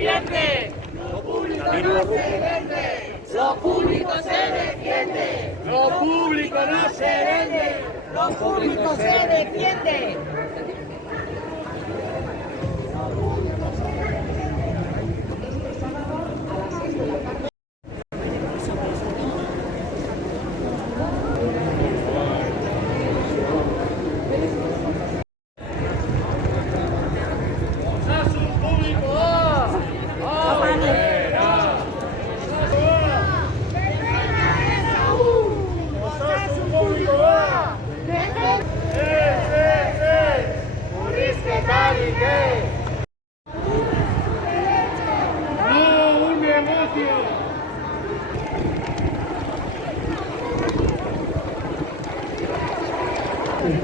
defiende. Lo público no se vende. Lo público se defiende. Lo público no se vende. Lo público se defiende.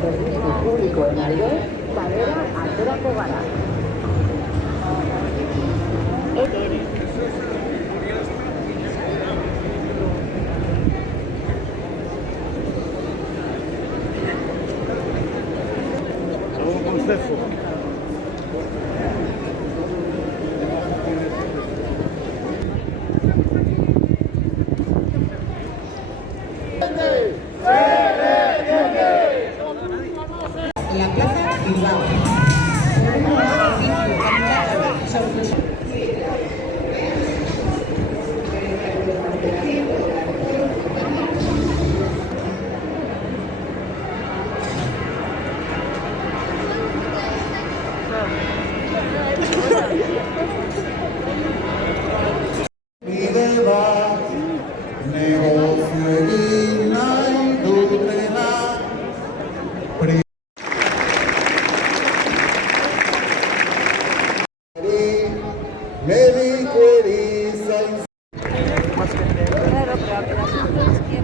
Zerbitzu publikoen alde, sarera aterako gara. La plaza Bilbao.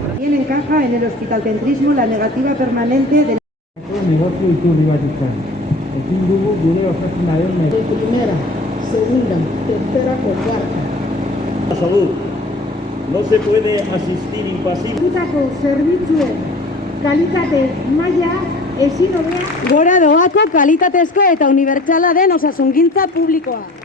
También encaja en el hospitalcentrismo la negativa permanente del negocio iturri bat izan. Ezin dugu gure osasunaren de primera, segunda, tercera o cuarta. La salud. No se puede asistir impasible. Gutako zerbitzuen kalitate maila ezin hobea Gora doako kalitatezko eta unibertsala den osasungintza publikoa.